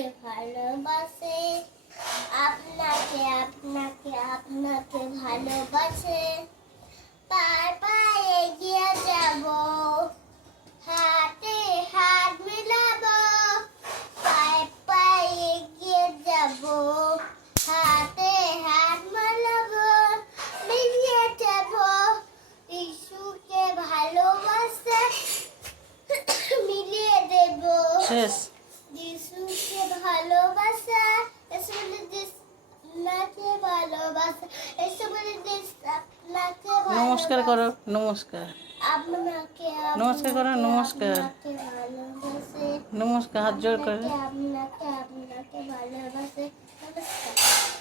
আপনাকে ভালোবাসে, আপনাকে আপনাকে আপনাকে ভালোবাসে। পায়ে পায়ে এগিয়ে যাব, হাতে হাত মিলাবো। পায়ে পায়ে এগিয়ে যাব, হাতে হাত মিলাবো। মিলিয়ে যাব যিশুকে ভালোবাসে, মিলিয়ে দেব শেষ। যিশুকে ভালোবাসা। এসে বলে আপনাকে ভালোবাসা, এসে বলে আপনাকে নমস্কার করো, নমস্কার। আপনাকে নমস্কার করো, নমস্কার। আপনাকে ভালোবাসে, নমস্কার, হাত জোড় করে। আপনাকে আপনাকে আপনাকে ভালোবাসে। নমস্কার।